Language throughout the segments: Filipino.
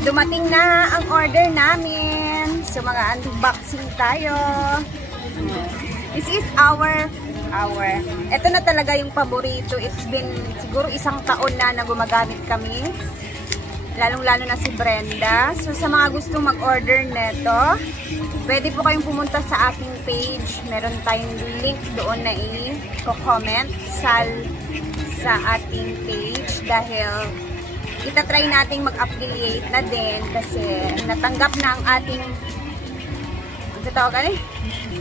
Dumating na ang order namin. So mga unboxing tayo. This is our ito na talaga yung paborito. It's been siguro 1 taon na gumagamit kami. Lalong-lalo na si Brenda. So sa mga gustong mag-order neto, pwede po kayong pumunta sa ating page. Meron tayong link doon na i-comment sa ating page dahil itatry nating mag-affiliate na din kasi natanggap na ang ating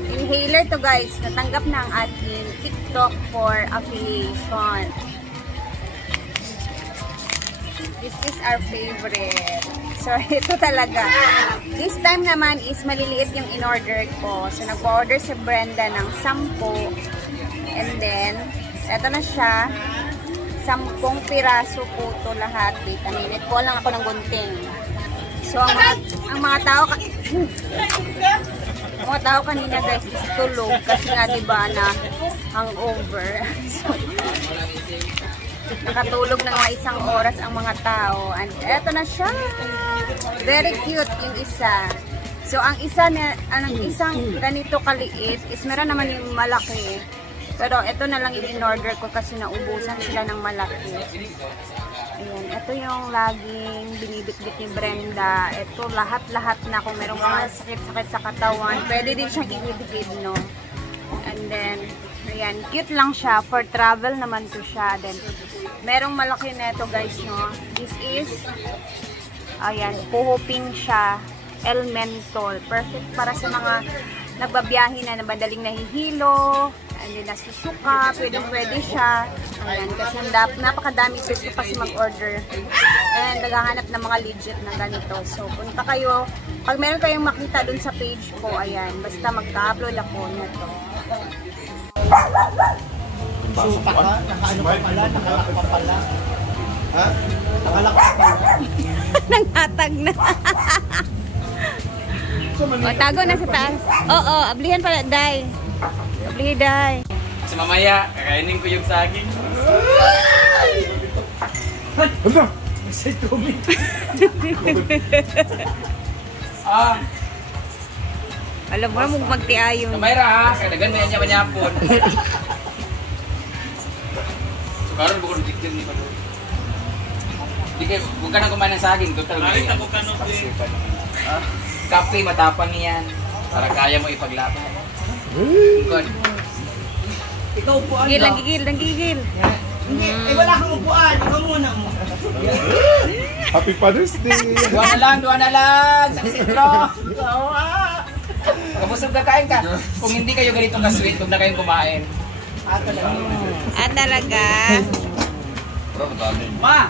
inhaler to guys. Natanggap na ang ating TikTok for affiliation. This is our favorite. So, ito talaga. This time naman is maliliit yung in-order ko. So, nag-order si Brenda ng 10. And then, ito na siya. 10 piraso po ito lahat. Wait a minute. Kuha lang ako ng gunting. So, ang mga tao kanina guys is tulog. Kasi nga diba na hangover. So, nakatulog ng mga 1 oras ang mga tao. And eto na siya. Very cute yung isa. So, ang isang ganito kaliit is meron naman yung malaki. Pero ito na lang yung in-order ko kasi naubusan sila ng malaki. Ayan. Ito yung laging binibitbit ni Brenda. Ito lahat-lahat na kung merong mga sakit-sakit sa katawan. Pwede din siyang ibibigid, no? And then, ayan, cute lang siya. For travel naman to siya. Then, merong malaki neto guys, no? This is, ayan, puhuping siya. Elemental. Perfect para sa mga nagbabiyahe na madaling nahihilo. And then, nasusuka. Pwede siya. Ayan, kasi napakadami gusto kasi mag-order. And, naghahanap ng mga legit na ganito. So, punta kayo. Pag meron kayong makita dun sa page ko, ayan, basta magka-upload ako nito. Suka ka? Nakaano pa pala? Nakalak pa pala? Ha? Nakalak pa pala? Nangatag na. O, tago na sa taas. Oo, ablihan pala, Day. Ablihan, Day. Sa mamaya, kakainin ko yung saging. Ano? Masay tubig. Alam mo na magtiayon. Kamayra ha, kadagan mo yan niya manyapon. Karon bukod diktir ni Pado. Huwag ka na kumain ng saging. Kape, matapang yan. Para kaya mo ipaglaban. Ikaw upuan Gigil, ba? gigil. Eh wala kang upuan. Ikaw muna mo. Happy Father's Day! Duwa na lang! Sa sitro! Kabusog ka, kain ka. Kung hindi kayo ganito ka-sweet, huwag na kayong kumain. Talaga? Ma!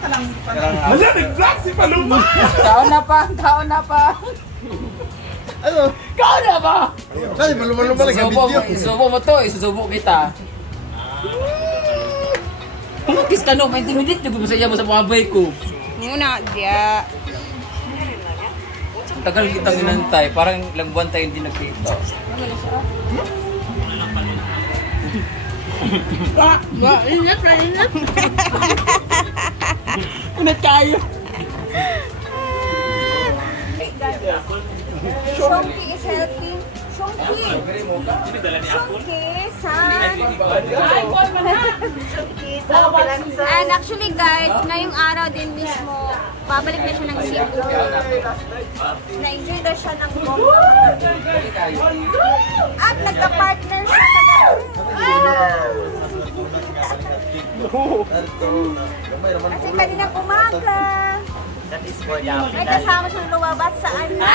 Malamig black si Paluma! Kaon na pa! Ano? Kaon na ba? Ay, Paluma lang ang video. Isubo mo to, isusubo kita. Kumakis ka no, ma-intimidate nyo sa iya mo sa mga bay ko. Muna, diya. Tagal kitang inantay, parang ilang buwan tayo hindi nagkita. Ingat. Ingat kayo. Shonky is helping. Shonky, and actually guys, ngayong araw din mismo, babalik na siya ng Cebu. Na-enjoy na siya ng bomba. At nagka-partner siya kasi kaninang umaga may kasama siyang lumabas sa ano.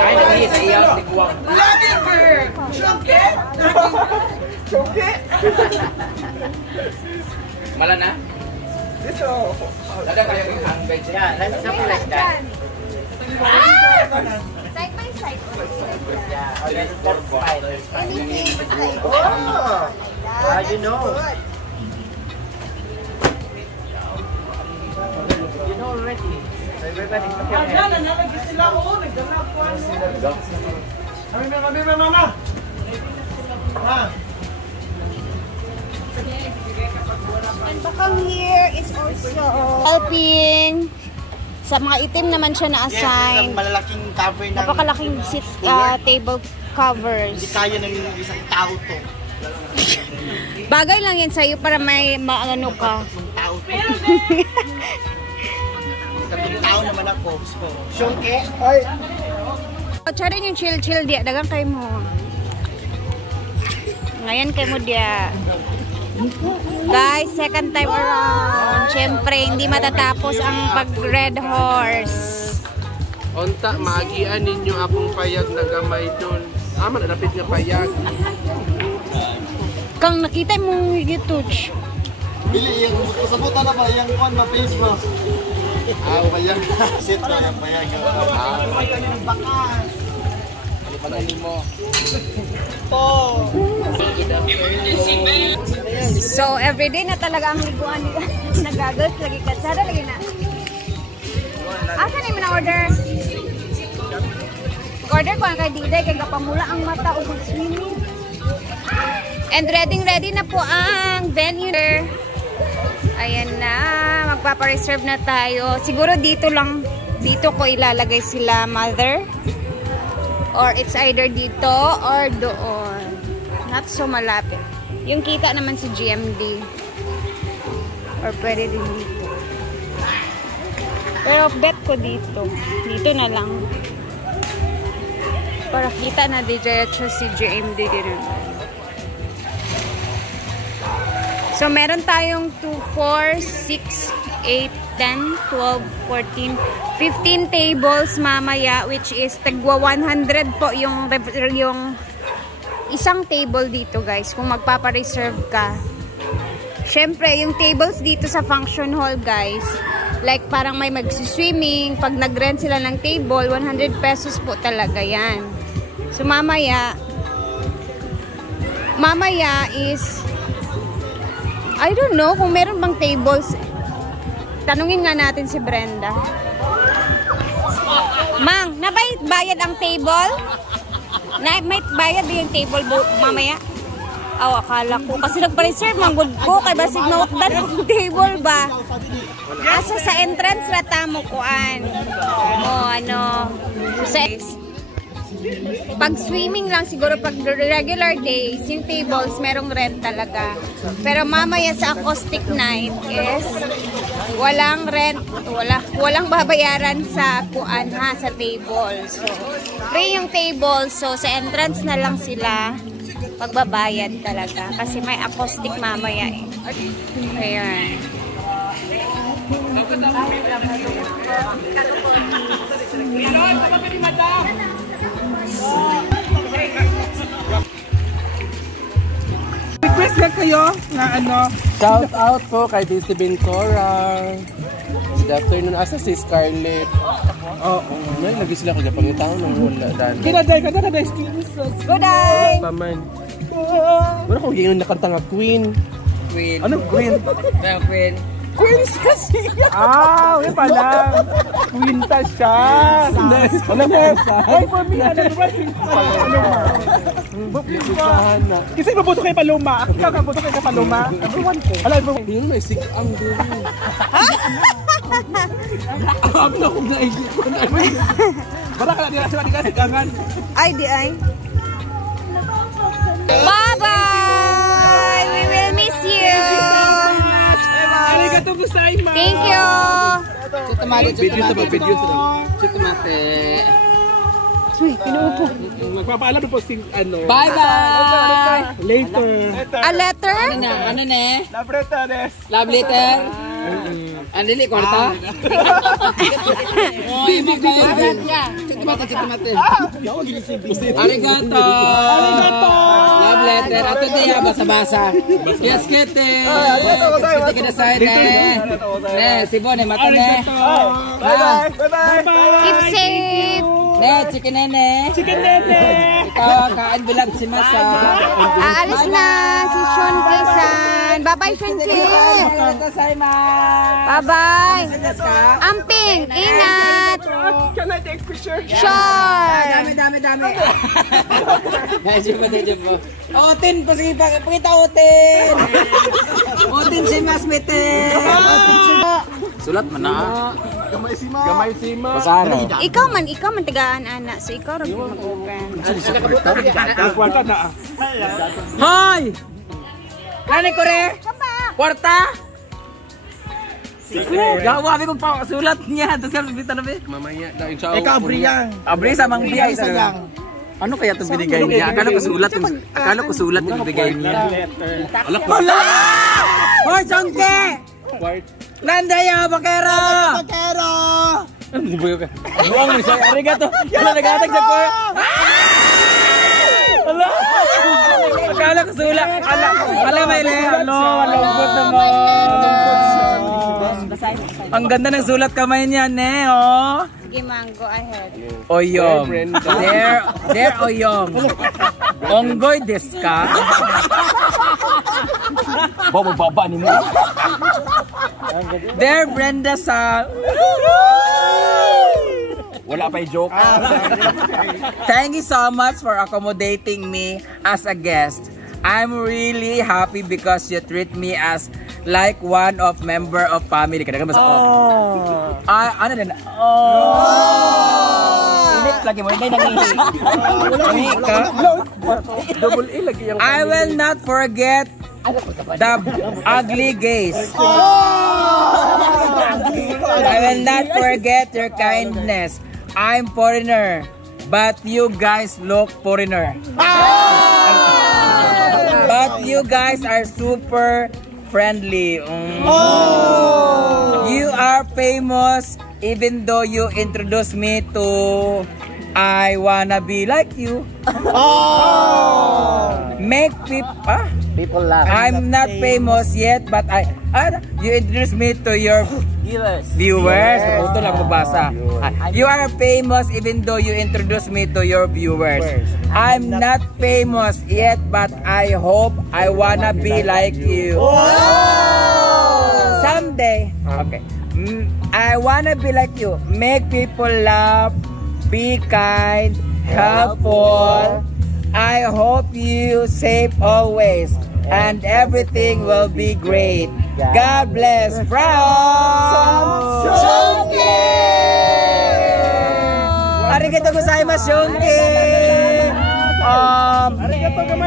Ay, sa iya, tiguang. Lagi ka! Shonke? Shonke? Mala na? Dito. Lada kayo yung handbag. Yeah, let's something like that. Side by side. Yeah, that's fine. Anything basta ito. How you know? You know already. So everybody put your hands. Mama! is also helping. Sa mga itim naman siya na-assign. Yes, malalaking cover ng... Napakalaking seat, table covers. Hindi kaya ng isang tao to. Bagay lang yan sa'yo para may maano ka. Tao to. Tatlong tao naman ako. Syongke? Ay! Charin yung chill-chill dia. Dagang kayo mo. Ngayon kayo mo dia. Guys, second time around. Siyempre, hindi matatapos ang pag-red horse. Onta, maagian ninyo akong payag na gamay doon. Manapit nga payag. Kang nakita mo yung touch. Bili, yung kasabutan na ba? Yung one na page mo. Payag. Sit na yung payag. Ay, kanya ng bakas. Panalim mo. So, everyday na talaga ang liguan nila. Nagagos, lagi katsara, lagi na. Asa na yung na-order? Order ko ang kay Diday, kay kapamula ang mata o mag-swimming. And ready na po ang venue. Ayan na, magpapareserve na tayo. Siguro dito lang, dito ko ilalagay sila, mother. Or it's either dito or doon. Not so malapit. Yung kita naman si GMD. Or pwede din dito. Pero bet ko dito. Dito na lang. Para kita na diretso si GMD din. So meron tayong 2, 4, 6, 8, 10, 12, 14, 15 tables mamaya, which is tagwa 100 po yung isang table dito, guys, kung magpapareserve ka. Syempre, yung tables dito sa function hall, guys, like parang may magsiswimming, pag nag-rent sila ng table, 100 pesos po talaga yan. So mamaya is I don't know kung meron bang tables. Tanungin nga natin si Brenda. Mang, bayad ang table? May bayad din yung table mamaya? Akala ko. Kasi nagpa-reserve, manggod ko. Kaya basig na-utdan yung table ba? Asa sa entrance rata mo kuan. Pag swimming lang siguro, pag regular days, yung tables, merong rent talaga. Pero mamaya sa acoustic night is walang rent, walang babayaran sa kuan ha, sa table. So, free yung table. So, sa entrance na lang sila pagbabayad talaga. Kasi may acoustic mamaya eh. Ayan. Request lang kayo na ano. Shout out po kay DC Bentora. Good afternoon. Asa si Scarlett? Ngayon lagi sila kaya pangitang ng wala dahil. Kinaday ka na skills. Good day! Paman. Wala kong gano'n nakanta nga Queen. Ano Queen? Queen. Queen kasi. Wala pala. Queen ta siya. Ano ba? Ay, for me, ano ba? Paloma. Kasi mabuto kay Paloma. Ikaw mabuto kay Paloma. Everyone ko. Alam mo, yun may sig-ang din. Alam na kung naisip ko na. Bara ka na nila sa mga sigangan. Ay, di ay. Bye-bye! We will miss you! Arigato gozaimasu. Thank you! Chutomate. Uy, pinuupo. Magpapaalam na po si ano. Bye-bye! Later. A letter? Ano na? Love letter. Love letter? Andili, kwarta? Uy, chutomate. Arigato! Love letter. Ato diya, basa-basa. Yes, kete. Kete kinasay ne. Sibo ne, mata ne. Bye-bye. Keep safe! Chicken nene. Chicken nene. ka-envelope si Masa. Aalis na si Sean Kisan. Bye-bye, Sean Kisan. Bye-bye. Amping, ingat. Can I take picture? Sure. Dami. Medyo po. Otin, pakita Otin. Otin si Mas Mete. Sulat man na. Gamay si Ma. Pasano. Ikaw man tigaan anak. So ikaw rin mag-open. Hoy! Kani ko re? Kwarta? Gawa kami kung sulat niya. Tapos kami bita na ba? Mamaya daw inshallah. Ikaw, Brian. Abri sa mang biya isa lang. Ano kaya itong binigay niya? Akala ko sulat yung binigay niya. Wala! Hoy, Chongke! Nandaya, Bakero! Buang mo siya. Arigato. Wala nagatag sa ko. Wala! Akala ko sulat. Ala, may le. Ano? Malungkot naman. Ang ganda ng sulat kamay niya, ne, oh. Sige, man, go ahead. Oyong. There Oyong. Onggoy desu ka? Baba ni mo. There Brenda sa. Wala pa joke. Thank you so much for accommodating me as a guest. I'm really happy because you treat me as like one of member of family. Kadang mas ano din? Init lagi mo hindi nangihi. Double A lagi yang I will not forget the ugly gays. I will not forget your kindness. I'm foreigner, but you guys look foreigner. But you guys are super friendly. You are famous even though you introduced me to I wanna be like you. Make people laugh. I'm not famous yet, but you introduced me to your viewers. Ito lang mabasa. You are famous even though you introduced me to your viewers. I'm not famous yet, but I hope I wanna be like you. Someday. Okay. I wanna be like you. Make people laugh. Be kind. Helpful. I hope you safe always. And everything will be great. God bless from Shunki! Arigatou gozaimasu, Shunki!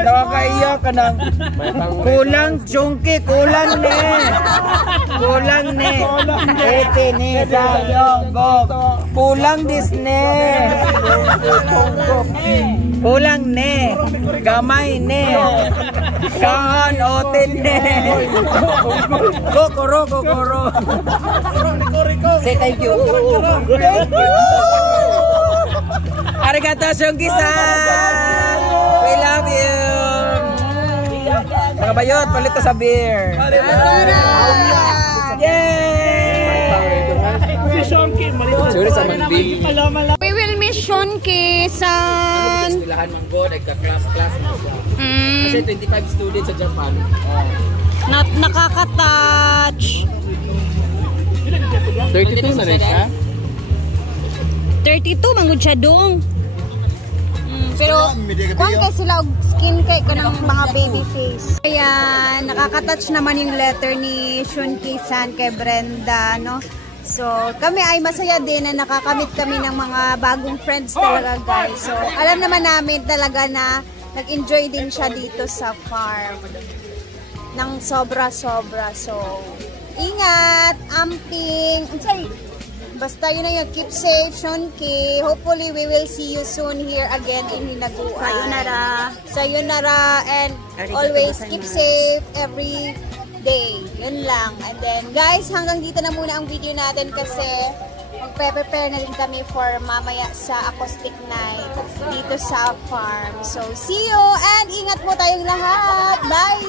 Nakakaiyak ka ng kulang, Shunki, kulang ne! Kulang ne! Ete ne, sayong, go! Kulang dis ne! Kulang ne! Gamay ne! Kahon otin ne! Kokoro! Say thank you! Thank you! Arigatou, Shunki-san! We love you! Mga bayot, palit ka sa beer! Yay! Si Shonki, Sorry sa Manbi. We will miss Sean Kisan. Eskwelahan Manggo, nagka-class. Kasi 25 students sa Japan. Nakaka-touch. 32 na rin siya. 32 mangud siya dong. Pero kung kay sila og skin kay kanang mga baby face. Kaya nakaka-touch naman yung letter ni Sean Kisan kay Brenda, no? So, kami ay masaya din na nakakamit kami ng mga bagong friends talaga, guys. So, alam naman namin talaga na nag-enjoy din siya dito sa farm. Nang sobra-sobra. So, ingat, amping. Sorry. Basta yun na yun. Keep safe, Shunki. Hopefully, we will see you soon here again in Hinaguan. Sayonara. Sayonara. And always keep safe every day. Yun lang. And then, guys, hanggang dito na muna ang video natin kasi magpe-prepare na din kami for mamaya sa acoustic night dito sa farm. So, see you and ingat po tayong lahat. Bye!